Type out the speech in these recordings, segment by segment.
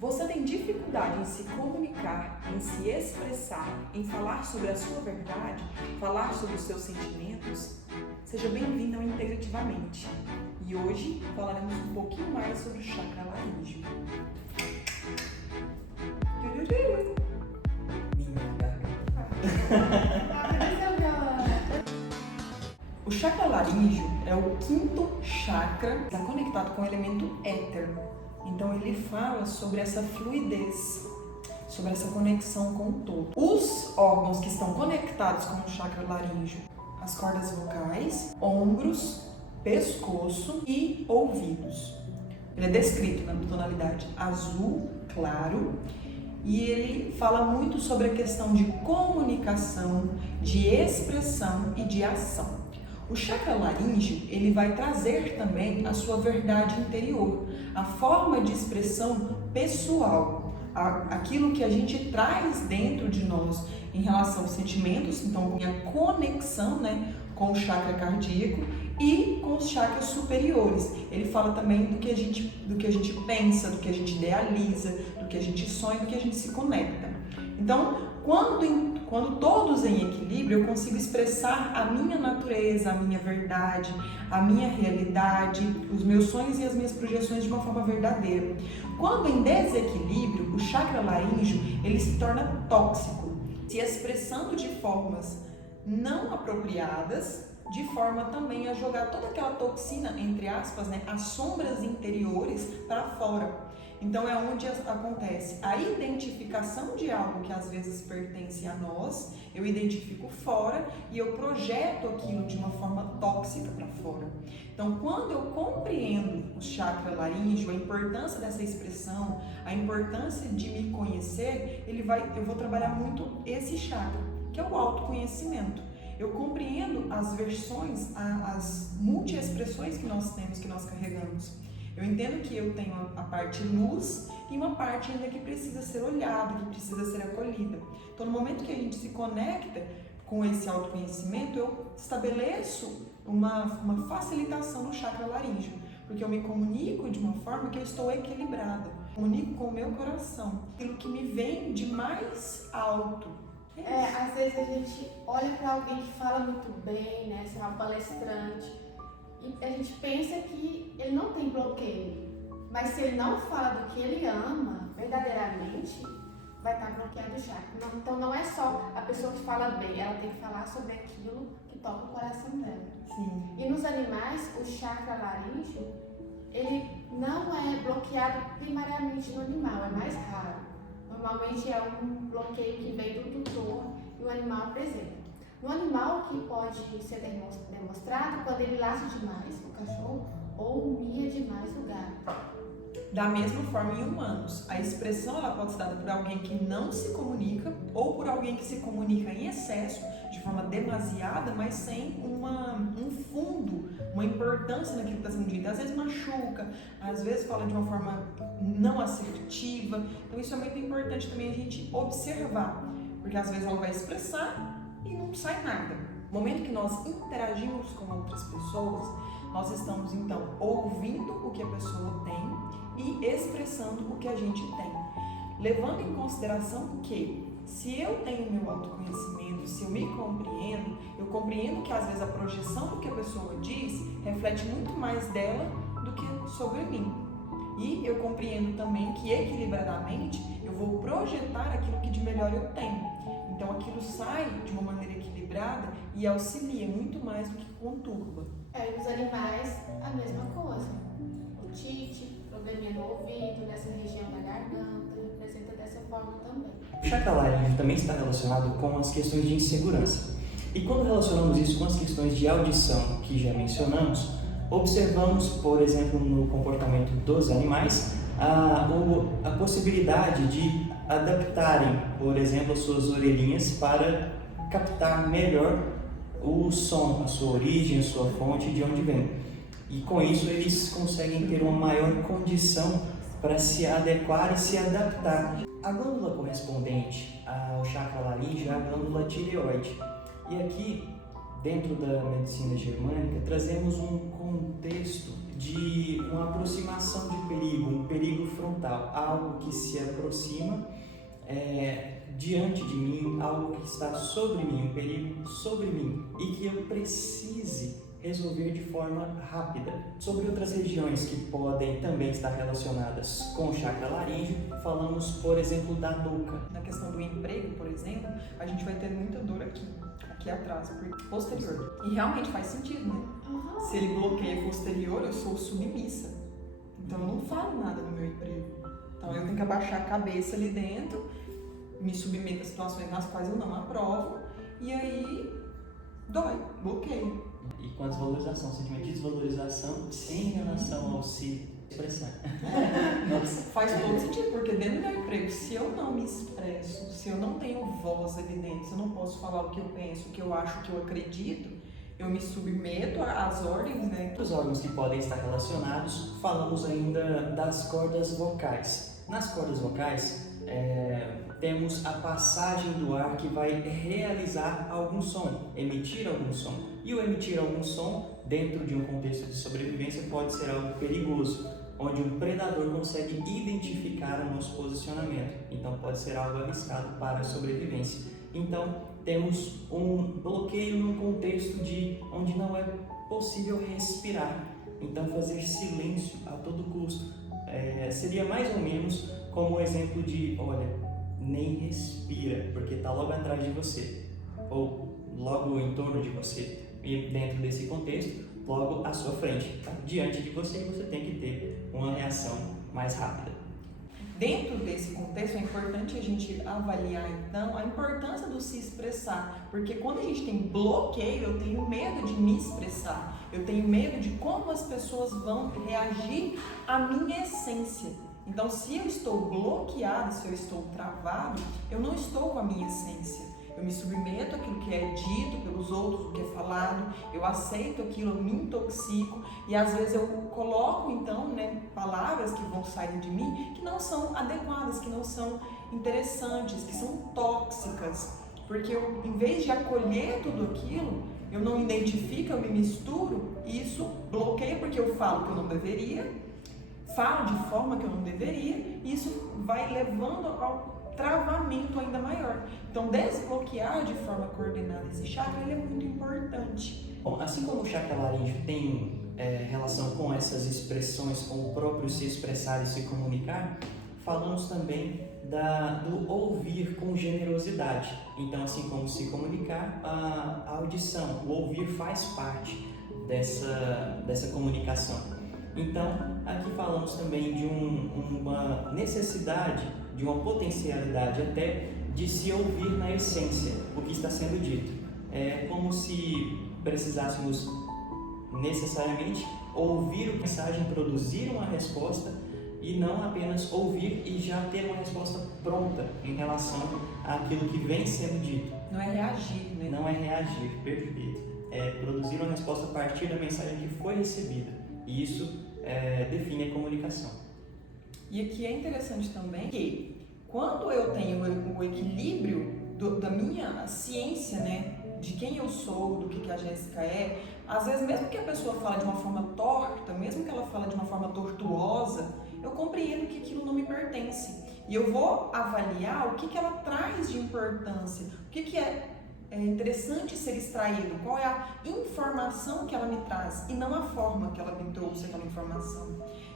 Você tem dificuldade em se comunicar, em se expressar, em falar sobre a sua verdade, falar sobre os seus sentimentos? Seja bem-vindo ao Integrativamente. E hoje falaremos um pouquinho mais sobre o chakra laríngeo. O chakra laríngeo é o quinto chakra, está conectado com o elemento éter. Então ele fala sobre essa fluidez, sobre essa conexão com o todo. Os órgãos que estão conectados com o chakra laríngeo, as cordas vocais, ombros, pescoço e ouvidos. Ele é descrito na tonalidade azul claro e ele fala muito sobre a questão de comunicação, de expressão e de ação. O chakra laríngeo, ele vai trazer também a sua verdade interior, a forma de expressão pessoal, aquilo que a gente traz dentro de nós em relação aos sentimentos, então a conexão, com o chakra cardíaco e com os chakras superiores. Ele fala também do que a gente pensa, do que a gente idealiza, do que a gente sonha, do que a gente se conecta. Então, quando todos em equilíbrio, eu consigo expressar a minha natureza, a minha verdade, a minha realidade, os meus sonhos e as minhas projeções de uma forma verdadeira. Quando em desequilíbrio, o chakra laríngeo, ele se torna tóxico, se expressando de formas não apropriadas, de forma também a jogar toda aquela toxina, entre aspas, as sombras interiores para fora. Então é onde acontece a identificação de algo que às vezes pertence a nós, eu identifico fora e eu projeto aquilo de uma forma tóxica para fora. Então quando eu compreendo o chakra laríngeo, a importância dessa expressão, a importância de me conhecer, eu vou trabalhar muito esse chakra, que é o autoconhecimento. Eu compreendo as versões, as multi-expressões que nós temos, que nós carregamos. Eu entendo que eu tenho a parte luz e uma parte ainda que precisa ser olhada, que precisa ser acolhida. Então, no momento que a gente se conecta com esse autoconhecimento, eu estabeleço uma facilitação no chakra laríngeo, porque eu me comunico de uma forma que eu estou equilibrada. Comunico com o meu coração, aquilo que me vem de mais alto. Às vezes a gente olha para alguém que fala muito bem, se é uma palestrante, e a gente pensa que ele não tem bloqueio, mas se ele não fala do que ele ama verdadeiramente, vai estar bloqueado o chakra. Então não é só a pessoa que fala bem, ela tem que falar sobre aquilo que toca o coração dela. Sim. E nos animais, o chakra laríngeo, ele não é bloqueado primariamente no animal, é mais raro. Normalmente é um bloqueio que vem do tutor e o animal apresenta. No animal, que pode ser demonstrado quando ele laça demais o cachorro ou mia demais o gato. Da mesma forma em humanos, a expressão ela pode ser dada por alguém que não se comunica ou por alguém que se comunica em excesso, de forma demasiada, mas sem um fundo, uma importância naquilo que está sendo dito. Às vezes machuca, às vezes fala de uma forma não assertiva. Então isso é muito importante também a gente observar, porque às vezes ela vai expressar e não sai nada. No momento que nós interagimos com outras pessoas, nós estamos então ouvindo o que a pessoa tem e expressando o que a gente tem. Levando em consideração que se eu tenho meu autoconhecimento, se eu me compreendo, eu compreendo que às vezes a projeção do que a pessoa diz reflete muito mais dela do que sobre mim. E eu compreendo também que equilibradamente eu vou projetar aquilo que de melhor eu tenho. Então aquilo sai de uma maneira equilibrada e auxilia muito mais do que conturba. E nos animais, a mesma coisa. Otite, probleminha no ouvido, nessa região da garganta, representa dessa forma também. O chakra laríngeo também está relacionado com as questões de insegurança. E quando relacionamos isso com as questões de audição que já mencionamos, observamos, por exemplo, no comportamento dos animais, a possibilidade de adaptarem, por exemplo, as suas orelhinhas para captar melhor o som, a sua origem, a sua fonte, de onde vem. E com isso eles conseguem ter uma maior condição para se adequar e se adaptar. A glândula correspondente ao chakra laríngeo é a glândula tireoide. E aqui, dentro da medicina germânica, trazemos um contexto de uma aproximação de perigo, um perigo frontal, algo que se aproxima diante de mim, algo que está sobre mim, um perigo sobre mim e que eu precise resolver de forma rápida. Sobre outras regiões que podem também estar relacionadas com o chakra laríngeo, falamos, por exemplo, da nuca. Na questão do emprego, por exemplo, a gente vai ter muita dor aqui atrás, posterior. E realmente faz sentido, né? Se ele bloqueia posterior, eu sou submissa. Então eu não falo nada no meu emprego. Então eu tenho que abaixar a cabeça ali dentro, me submeto a situações nas quais eu não aprovo, e aí dói, bloqueio. E com a desvalorização, sentimento de desvalorização em relação ao se expressar. Faz todo sentido, porque dentro do meu emprego, se eu não me expresso, se eu não tenho voz ali dentro, se eu não posso falar o que eu penso, o que eu acho, o que eu acredito, eu me submeto às ordens, né? Os órgãos que podem estar relacionados, falamos ainda das cordas vocais. Nas cordas vocais, temos a passagem do ar que vai realizar algum som, emitir algum som. E o emitir algum som, dentro de um contexto de sobrevivência, pode ser algo perigoso, onde um predador consegue identificar o nosso posicionamento. Então pode ser algo arriscado para a sobrevivência. Então temos um bloqueio num contexto onde não é possível respirar. Então fazer silêncio a todo custo. Seria mais ou menos como o exemplo de, olha, nem respira, porque está logo atrás de você, ou logo em torno de você, e dentro desse contexto, logo à sua frente, tá? Diante de você, você tem que ter uma reação mais rápida. Dentro desse contexto, é importante a gente avaliar, então, a importância do se expressar, porque quando a gente tem bloqueio, eu tenho medo de me expressar, eu tenho medo de como as pessoas vão reagir à minha essência. Então, se eu estou bloqueado, se eu estou travado, eu não estou com a minha essência. Eu me submeto àquilo que é dito pelos outros, o que é falado, eu aceito aquilo, eu me intoxico e às vezes eu coloco então, palavras que vão sair de mim que não são adequadas, que não são interessantes, que são tóxicas, porque eu, em vez de acolher tudo aquilo, eu não identifico, eu me misturo e isso bloqueia porque eu falo que eu não deveria, falo de forma que eu não deveria e isso vai levando ao travamento ainda maior. Então, desbloquear de forma coordenada esse chakra ele é muito importante. Bom, assim como o chakra laríngeo tem relação com essas expressões, com o próprio se expressar e se comunicar, falamos também do ouvir com generosidade. Então, assim como se comunicar, a audição, o ouvir faz parte dessa comunicação. Então, aqui falamos também de uma necessidade, de uma potencialidade até de se ouvir na essência o que está sendo dito. É como se precisássemos necessariamente ouvir a mensagem, produzir uma resposta e não apenas ouvir e já ter uma resposta pronta em relação àquilo que vem sendo dito. Não é reagir, né? Não é reagir, perfeito. É produzir uma resposta a partir da mensagem que foi recebida. E isso define a comunicação. E aqui é interessante também que quando eu tenho o equilíbrio da minha ciência, de quem eu sou, do que a Jéssica é, às vezes mesmo que a pessoa fale de uma forma torta, mesmo que ela fale de uma forma tortuosa, eu compreendo que aquilo não me pertence. E eu vou avaliar o que ela traz de importância, o que é interessante ser extraído, qual é a informação que ela me traz e não a forma que ela me trouxe aquela informação.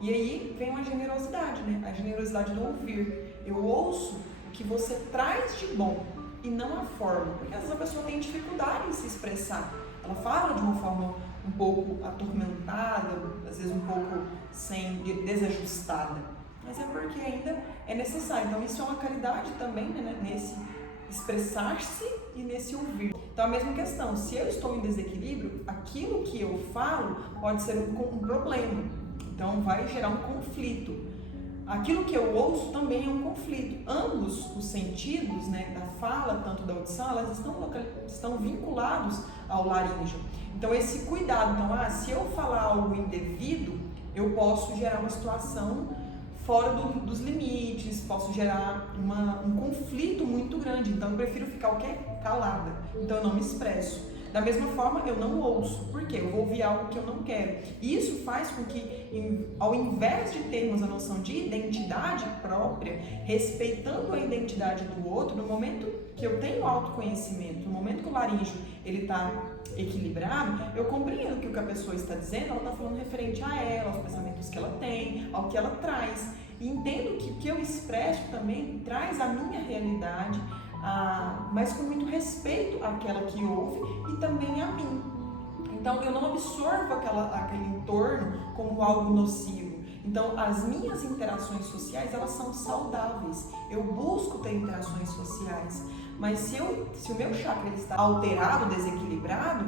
E aí vem uma generosidade, a generosidade do ouvir. Eu ouço o que você traz de bom e não a forma, porque às vezes a pessoa tem dificuldade em se expressar. Ela fala de uma forma um pouco atormentada, às vezes um pouco desajustada, mas é porque ainda é necessário. Então isso é uma caridade também, nesse expressar-se e nesse ouvir. Então a mesma questão, se eu estou em desequilíbrio, aquilo que eu falo pode ser um problema, então vai gerar um conflito. Aquilo que eu ouço também é um conflito. Ambos os sentidos, da fala, tanto da audição, elas estão vinculados ao laríngeo. Então esse cuidado, se eu falar algo indevido, eu posso gerar uma situação fora dos limites, posso gerar um conflito muito grande. Então eu prefiro ficar calada. Então eu não me expresso. Da mesma forma, eu não ouço. Por quê? Eu vou ouvir algo que eu não quero. E isso faz com que, ao invés de termos a noção de identidade própria, respeitando a identidade do outro, no momento que eu tenho autoconhecimento, no momento que o laríngeo está equilibrado, eu compreendo que o que a pessoa está dizendo, ela está falando referente a ela, aos pensamentos que ela tem, ao que ela traz. E entendo que o que eu expresso também traz a minha realidade, mas com muito respeito àquela que ouve e também a mim. Então eu não absorvo aquele entorno como algo nocivo. Então as minhas interações sociais, elas são saudáveis. Eu busco ter interações sociais. Mas se o meu chakra está alterado, desequilibrado,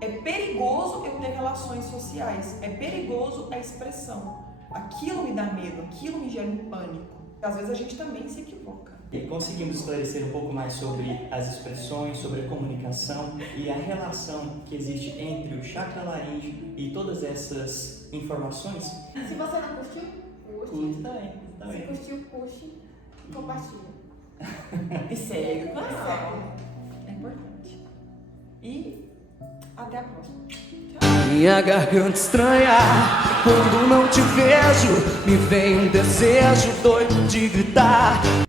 é perigoso eu ter relações sociais. É perigoso a expressão. Aquilo me dá medo, aquilo me gera um pânico. Às vezes a gente também se equivoca. E conseguimos esclarecer um pouco mais sobre as expressões, sobre a comunicação e a relação que existe entre o chakra laríngeo e todas essas informações. Se você não curtiu, Curte também. Se curtiu, curte e compartilha. E segue o canal. É importante. E até a próxima. Minha garganta estranha, quando não te vejo, me vem um desejo doido de gritar.